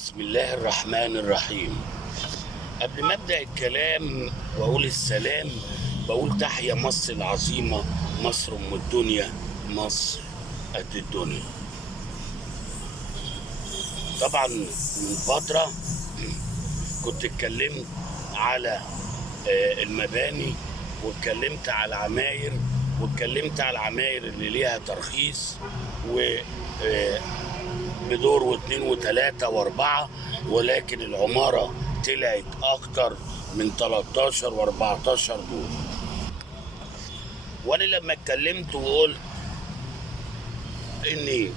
بسم الله الرحمن الرحيم. قبل ما ابدا الكلام واقول السلام، بقول تحيا مصر العظيمه، مصر ام الدنيا، مصر قد الدنيا. طبعا من فتره كنت اتكلمت على المباني، واتكلمت على العماير، واتكلمت على العماير اللي ليها ترخيص و بدور واثنين وثلاثة واربعة، ولكن العمارة طلعت اكتر من 13 و14 دور. وانا لما اتكلمت وقلت ان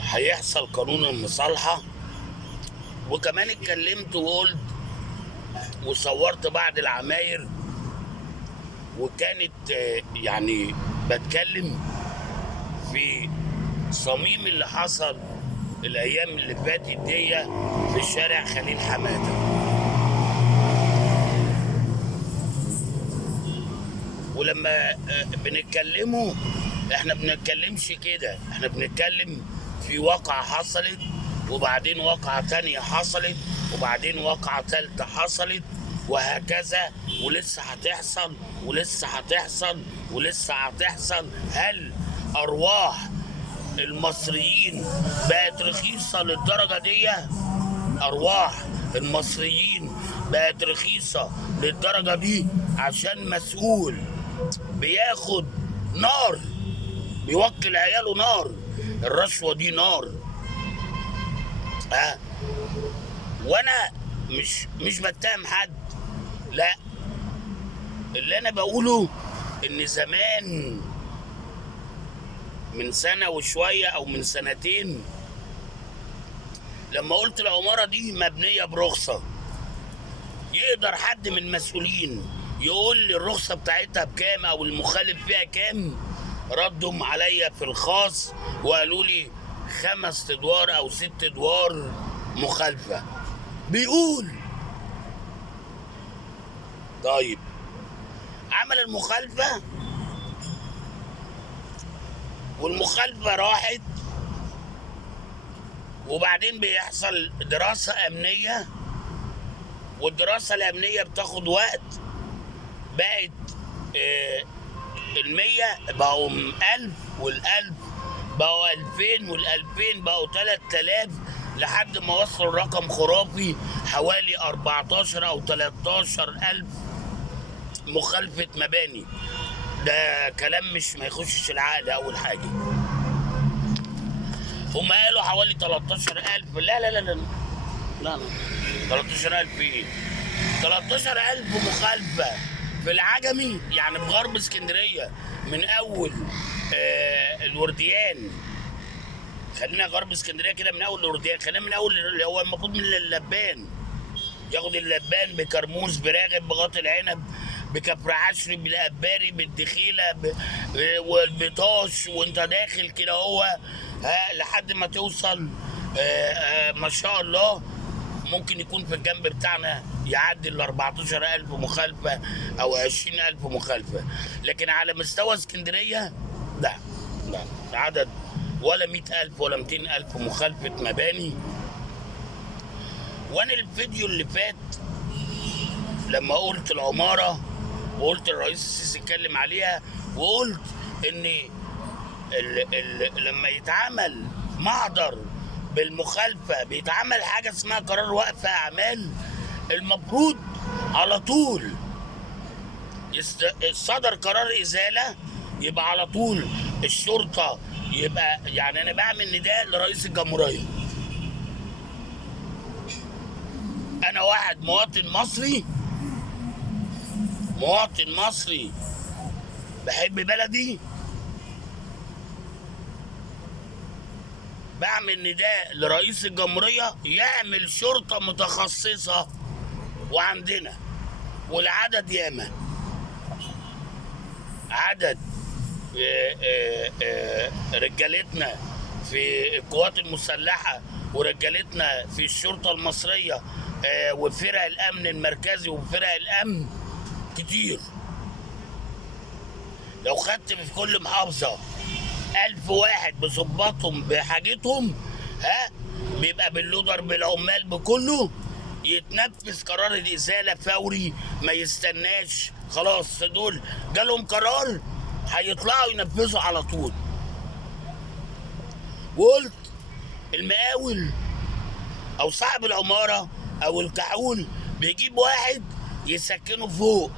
هيحصل قانون المصالحة، وكمان اتكلمت وقلت وصورت بعض العماير، وكانت يعني بتكلم في صميم اللي حصل الايام اللي فاتت دي في شارع خليل حماده. ولما بنتكلموا احنا بنتكلمش كده، احنا بنتكلم في واقعة حصلت، وبعدين واقعة تانية حصلت، وبعدين واقعة تالتة حصلت، وهكذا، ولسه هتحصل ولسه هتحصل ولسه هتحصل. هل ارواح المصريين بقت رخيصة للدرجة دي؟ أرواح المصريين بقت رخيصة للدرجة دي عشان مسؤول بياخد نار، بيوكل عياله نار. الرشوة دي نار. وأنا مش بتهم حد، لا. اللي أنا بقوله إن زمان، من سنة وشوية أو من سنتين، لما قلت العمارة دي مبنية برخصة، يقدر حد من المسؤولين يقول لي الرخصة بتاعتها بكام أو المخالف فيها كام؟ ردهم عليا في الخاص وقالوا لي 5 أدوار أو 6 أدوار مخالفة. بيقول طيب عمل المخالفة، والمخالفة راحت، وبعدين بيحصل دراسة أمنية، والدراسة الأمنية بتاخد وقت. بقت 100 بقوا 1000، وال1000 بقوا 2000، وال2000 بقوا 3000، لحد ما وصلوا الرقم خرافي حوالي 14 أو 13 ألف مخالفة مباني. ده كلام مش ما يخشش العقل. أول حاجة هم قالوا حوالي 13,000. لا لا لا لا لا لا 13,000 ايه؟ 13,000 مخالفة في العجمي، يعني في غرب اسكندرية، من أول الورديان. خلينا غرب اسكندرية كده، من أول الورديان، خلينا من أول اللي هو المفروض من اللبان. ياخد اللبان بكرموز، براغب، بغاط العنب، بكفر عشري، بالقباري، بالدخيله، والبطاش، وانت داخل كده هو لحد ما توصل ما شاء الله ممكن يكون في الجنب بتاعنا يعدي ال 14,000 مخالفه او 20,000 مخالفه. لكن على مستوى اسكندريه لا لا عدد ولا 100,000 ولا 200,000 مخالفه مباني. وانا الفيديو اللي فات لما قلت العمارة، وقلت الرئيس السيسي اتكلم عليها، وقلت ان لما يتعمل محضر بالمخالفة بيتعمل حاجة اسمها قرار وقف اعمال. المفروض على طول صدر قرار ازالة، يبقى على طول الشرطة، يبقى يعني انا بعمل نداء لرئيس الجمهورية. انا واحد مواطن مصري بحب بلدي، بعمل نداء لرئيس الجمهورية يعمل شرطة متخصصة. وعندنا والعدد ياما، عدد رجالتنا في القوات المسلحة، ورجالتنا في الشرطة المصرية، وفرق الأمن المركزي وفرق الأمن كتير. لو خدت في كل محافظة 1000 واحد بظباطهم بحاجتهم، بيبقى باللودر بالعمال بكله، يتنفذ قرار الازاله فوري، ما يستناش. خلاص دول جالهم قرار هيطلعوا ينفذوا على طول. وقلت المقاول او صاحب العماره او الكحول بيجيب واحد يسكنه فوق،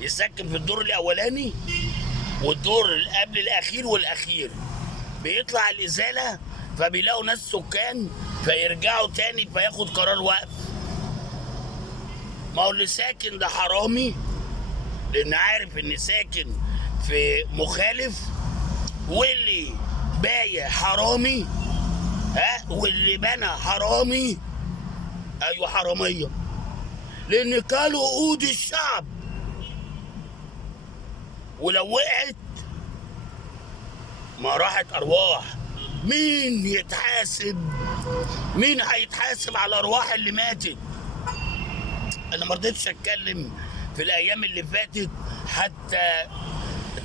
يسكن في الدور الاولاني والدور اللي قبل الاخير والاخير، بيطلع الازاله فبيلاقوا ناس سكان فيرجعوا تاني فياخد قرار وقف. ما هو اللي ساكن ده حرامي، لان عارف ان ساكن في مخالف، واللي بايع حرامي، واللي بنى حرامي. ايوه حراميه، لان كانوا عقود الشعب، ولو وقعت ما راحت ارواح. مين يتحاسب؟ مين هيتحاسب على الارواح اللي ماتت؟ انا ما رضيتش اتكلم في الايام اللي فاتت حتى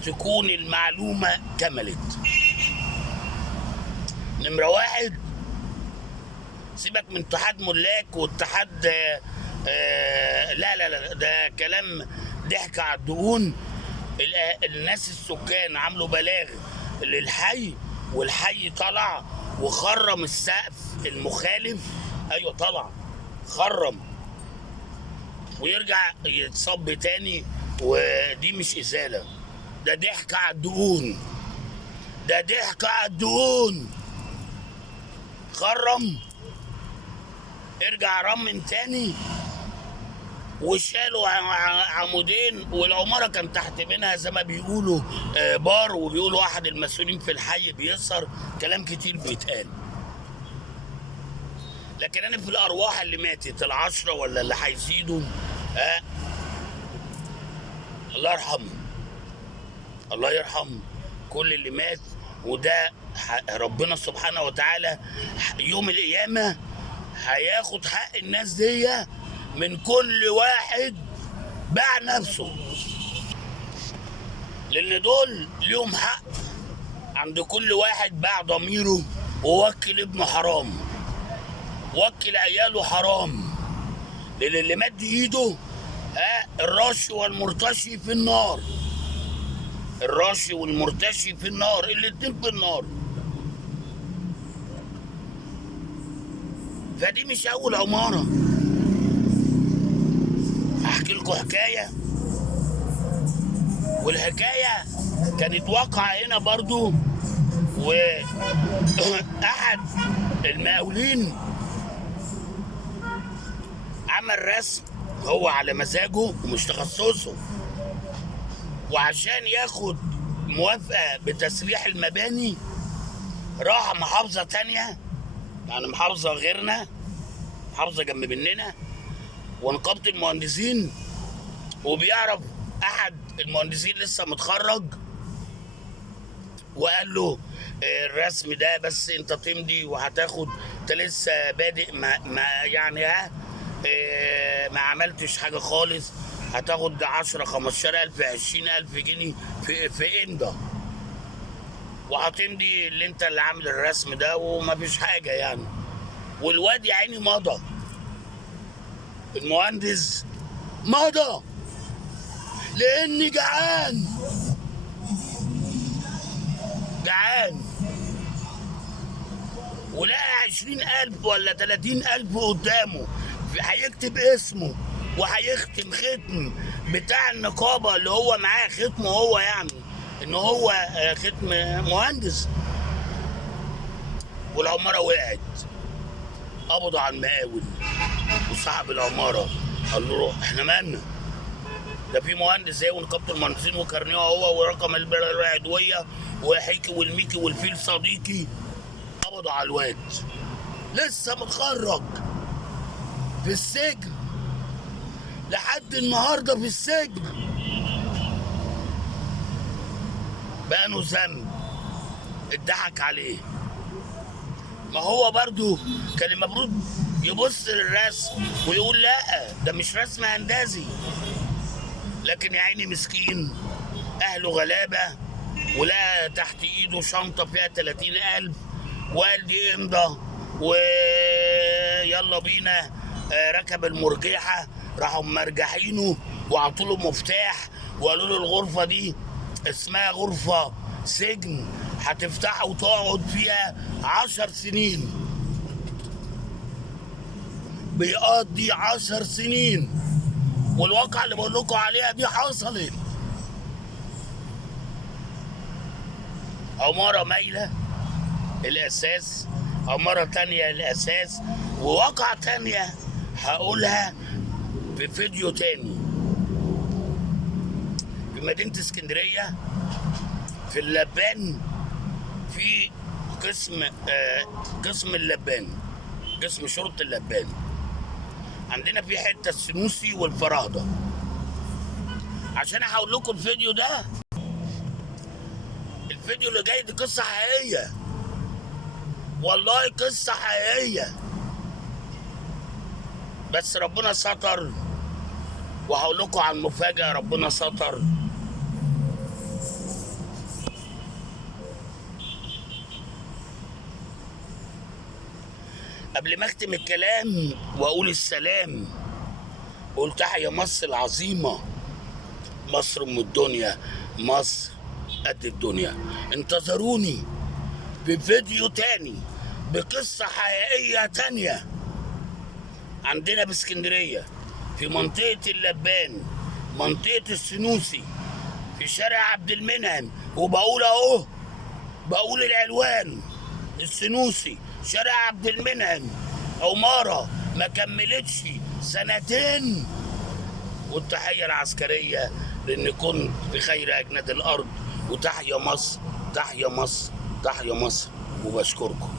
تكون المعلومه كملت. نمره واحد، سيبك من اتحاد ملاك واتحاد لا لا لا، ده كلام ضحك على الدقون. الناس السكان عملوا بلاغ للحي، والحي طلع وخرم السقف المخالف. ايوه طلع خرم ويرجع يتصب تاني، ودي مش ازاله، ده ضحك على الدقون، ده ضحك على الدقون. خرم، ارجع رمم تاني، وشالوا عمودين، والعماره كان تحت منها زي ما بيقولوا بار، وبيقولوا احد المسؤولين في الحي بيسهر. كلام كتير بيتقال، لكن انا في الارواح اللي ماتت ال10 ولا اللي هيزيدوا، الله يرحمه، الله يرحم كل اللي مات. وده ربنا سبحانه وتعالى يوم القيامه هياخد حق الناس دي من كل واحد باع نفسه، لان دول ليهم حق عند كل واحد باع ضميره ووكل ابنه حرام، وكل عياله حرام. لان اللي مد ايده الراشي والمرتشي في النار، الراشي والمرتشي في النار، الاتنين في النار. فدي مش اول عماره. احكي لكم حكايه، والحكايه كانت واقعه هنا برضو. واحد المقاولين عمل رسم هو على مزاجه ومش تخصصه، وعشان ياخد موافقه بتسريح المباني راح محافظه تانيه، يعني محافظه غيرنا، محافظه جنب مننا، ونقابه المهندسين. وبيعرف احد المهندسين لسه متخرج، وقال له الرسم ده بس انت تمضي وهتاخد، انت لسه بادئ ما يعني ما عملتش حاجه خالص، هتاخد 10 15,000 20,000 جنيه في امضى، وهتمضي اللي انت اللي عامل الرسم ده ومفيش حاجه يعني. والواد يا عيني مضى، المهندس مضى لاني جعان، جعان، ولقى 20,000 ولا 30,000 قدامه، هيكتب اسمه وهيختم ختم بتاع النقابه اللي هو معاه ختمه هو، يعني ان هو ختم مهندس. والعماره وقعت، قبضوا على المقاول وصاحب العماره، قال له روح، احنا مالنا، ده في مهندس زي ونقابه المهندسين وكارنيه هو ورقم العضويه وحيكي والميكي والفيل صديقي. قبضوا على الواد لسه متخرج في السجن لحد النهارده في السجن، بقى له ذنب اتضحك عليه. ما هو برضو كان المفروض يبص للرسم ويقول لا ده مش رسم هندسي، لكن يا عيني مسكين اهله غلابه، ولقى تحت ايده شنطه فيها 30,000 وقال دي امضى ويلا بينا. ركب المرجحه، راحوا مرجحينه وعطوا له مفتاح وقالوا له الغرفه دي اسمها غرفه سجن، هتفتحها وتقعد فيها 10 سنين. بيقضي 10 سنين، والواقع اللي بقول لكم عليها دي حصلت. عمارة مايلة الأساس، عمارة تانية الأساس، وواقع تانية هقولها في فيديو تاني. في مدينة اسكندرية في اللبان، في قسم اللبان، قسم شرطة اللبان. عندنا في حتة السنوسي والفراهدة. عشان هقول لكم الفيديو ده، الفيديو اللي جاي دي قصة حقيقية، والله قصة حقيقية، بس ربنا ستر. وهقول لكم عن مفاجأة ربنا ستر. قبل ما اختم الكلام واقول السلام، قول تحيا مصر العظيمة، مصر ام الدنيا، مصر قد الدنيا. انتظروني في فيديو تاني بقصة حقيقية تانية عندنا باسكندرية، في منطقة اللبان، منطقة السنوسي، في شارع عبد المنعم. وبقول اهو، بقول العنوان: السنوسي، شارع عبد المنعم، عمارة ما كملتش 2 سنين. والتحية العسكرية لأن كنت في خير أجناد الأرض. وتحيا مصر، تحيا مصر، تحيا مصر، وبشكركم.